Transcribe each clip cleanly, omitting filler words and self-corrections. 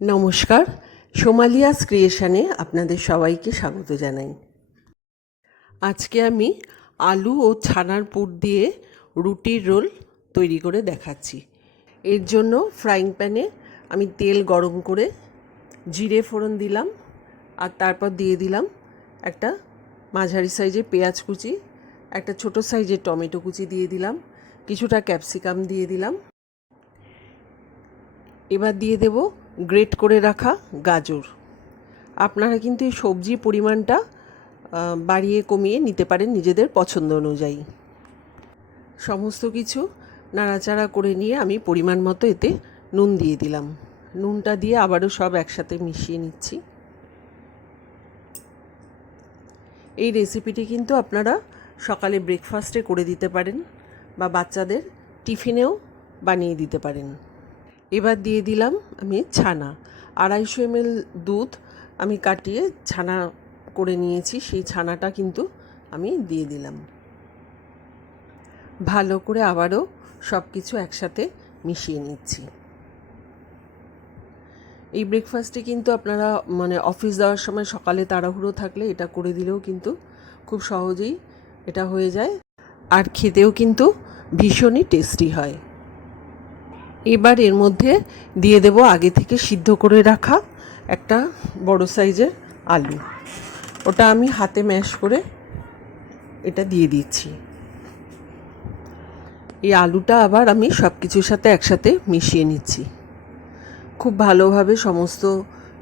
নমস্কার, সোমালিয়াস ক্রিয়েশনে আপনাদের সবাইকে স্বাগত জানাই। আজকে আমি আলু ও ছানার পুর দিয়ে রুটির রোল তৈরি করে দেখাচ্ছি। এর জন্য ফ্রাইং প্যানে আমি তেল গরম করে জিরে ফোড়ন দিলাম, আর তারপর দিয়ে দিলাম একটা মাঝারি সাইজের পেঁয়াজ কুচি, একটা ছোট সাইজের টমেটো কুচি দিয়ে দিলাম, কিছুটা ক্যাপসিকাম দিয়ে দিলাম। এবার দিয়ে দেব গ্রেট করে রাখা গাজর। আপনারা কিন্তু এই সবজির পরিমাণটা বাড়িয়ে কমিয়ে নিতে পারেন নিজেদের পছন্দ অনুযায়ী। সমস্ত কিছু নাড়াচাড়া করে নিয়ে আমি পরিমাণ মতো এতে নুন দিয়ে দিলাম। নুনটা দিয়ে আবারও সব একসাথে মিশিয়ে নিচ্ছি। এই রেসিপিটি কিন্তু আপনারা সকালে ব্রেকফাস্টে করে দিতে পারেন বা বাচ্চাদের টিফিনেও বানিয়ে দিতে পারেন। এবার দিয়ে দিলাম আমি ছানা। 250 ml দুধ আমি কাটিয়ে ছানা করে নিয়েছি, সেই ছানাটা কিন্তু আমি দিয়ে দিলাম। ভালো করে আবারও সব কিছু একসাথে মিশিয়ে নিচ্ছি। এই ব্রেকফাস্টে কিন্তু আপনারা অফিস যাওয়ার সময় সকালে তাড়াহুড়ো থাকলে এটা করে দিলেও কিন্তু খুব সহজেই এটা হয়ে যায়, আর খেতেও কিন্তু ভীষণই টেস্টি হয়। এবার এর মধ্যে দিয়ে দেব আগে থেকে সিদ্ধ করে রাখা একটা বড় সাইজের আলু। ওটা আমি হাতে ম্যাশ করে এটা দিয়ে দিচ্ছি। এই আলুটা আবার আমি সব কিছুর সাথে একসাথে মিশিয়ে নিচ্ছি। খুব ভালোভাবে সমস্ত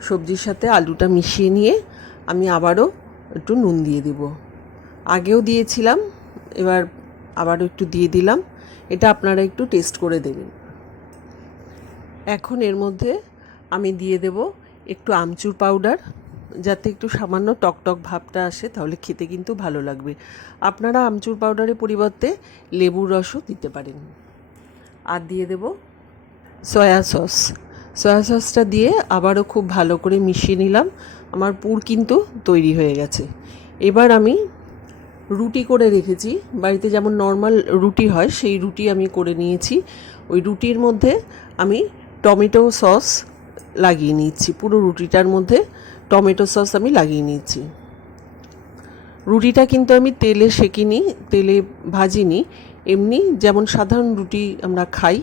সবজির সাথে আলুটা মিশিয়ে নিয়ে আমি আবারও একটু নুন দিয়ে দেব। আগেও দিয়েছিলাম, এবার আবারও একটু দিয়ে দিলাম। এটা আপনারা একটু টেস্ট করে দেবেন। এখন এর মধ্যে আমি দিয়ে দেব একটু আমচুর পাউডার, যাতে একটু সামান্য টকটক ভাবটা আসে, তাহলে খেতে কিন্তু ভালো লাগবে। আপনারা আমচুর পাউডারের পরিবর্তে লেবুর রসও দিতে পারেন। আর দিয়ে দেব সয়া সস। সয়া সসটা দিয়ে আবারও খুব ভালো করে মিশিয়ে নিলাম। আমার পুর কিন্তু তৈরি হয়ে গেছে। এবার আমি রুটি করে রেখেছি, বাড়িতে যেমন নর্মাল রুটি হয় সেই রুটি আমি করে নিয়েছি। ওই রুটির মধ্যে আমি টমেটো সস লাগিয়ে নিচ্ছি। পুরো রুটিটার মধ্যে টমেটো সস আমি লাগিয়ে নিচ্ছি। রুটিটা কিন্তু আমি তেলে সেঁকিনি, তেলে ভাজিনি, এমনি যেমন সাধারণ রুটি আমরা খাই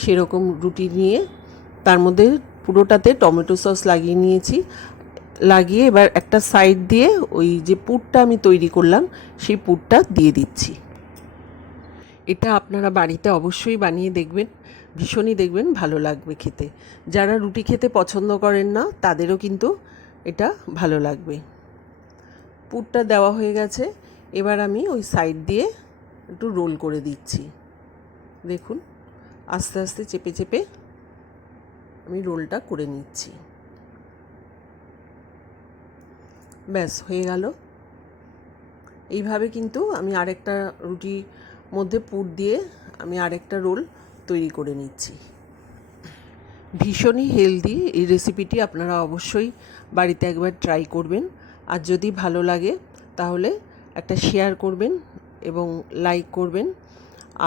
সেরকম রুটি নিয়ে তার মধ্যে পুরোটাতে টমেটো সস লাগিয়ে নিয়েছি। লাগিয়ে এবার একটা সাইড দিয়ে ওই যে পুরটা আমি তৈরি করলাম সেই পুরটা দিয়ে দিচ্ছি। এটা আপনারা বাড়িতে অবশ্যই বানিয়ে দেখবেন, ভীষণই দেখবেন ভালো লাগবে খেতে। যারা রুটি খেতে পছন্দ করেন না তাদেরও কিন্তু এটা ভালো লাগবে। পুরটা দেওয়া হয়ে গেছে, এবার আমি ওই সাইড দিয়ে একটু রোল করে দিচ্ছি। দেখুন, আস্তে আস্তে চেপে চেপে আমি রোলটা করে নিচ্ছি। ব্যাস হয়ে গেল। এইভাবে কিন্তু আমি আরেকটা রুটির মধ্যে পুর দিয়ে আমি আরেকটা রোল তৈরি করে নিচ্ছি। ভীষণই হেলদি এই রেসিপিটি, আপনারা অবশ্যই বাড়িতে একবার ট্রাই করবেন। আর যদি ভালো লাগে তাহলে একটা শেয়ার করবেন এবং লাইক করবেন।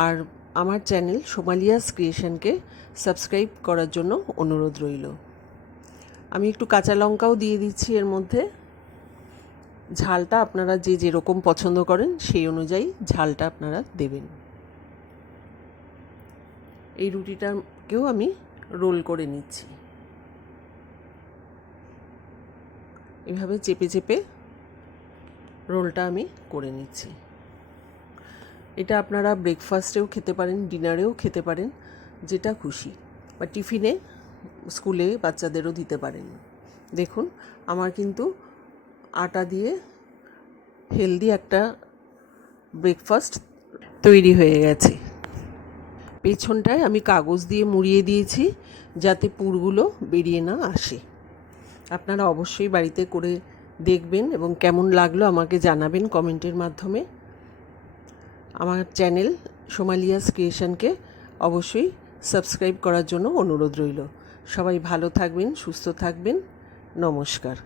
আর আমার চ্যানেল সোমালিয়াস ক্রিয়েশনকে সাবস্ক্রাইব করার জন্য অনুরোধ রইল। আমি একটু কাঁচা লঙ্কাও দিয়ে দিচ্ছি এর মধ্যে। ঝালটা আপনারা যে যেরকম পছন্দ করেন সেই অনুযায়ী ঝালটা আপনারা দেবেন। এই রুটিটাকেও আমি রোল করে নিচ্ছি। এভাবে চেপে চেপে রোলটা আমি করে নিচ্ছি। এটা আপনারা ব্রেকফাস্টেও খেতে পারেন, ডিনারেও খেতে পারেন, যেটা খুশি, বা টিফিনে স্কুলে বাচ্চাদেরও দিতে পারেন। দেখুন, আমার কিন্তু আটা দিয়ে হেলদি একটা ব্রেকফাস্ট তৈরি হয়ে গেছে। পেছনটায় আমি কাগজ দিয়ে মুড়িয়ে দিয়েছি যাতে পুরগুলো বেরিয়ে না আসে। আপনারা অবশ্যই বাড়িতে করে দেখবেন এবং কেমন লাগলো আমাকে জানাবেন কমেন্টের মাধ্যমে। আমার চ্যানেল সোমালিয়াস ক্রিয়েশনকে অবশ্যই সাবস্ক্রাইব করার জন্য অনুরোধ রইল। সবাই ভালো থাকবেন, সুস্থ থাকবেন। নমস্কার।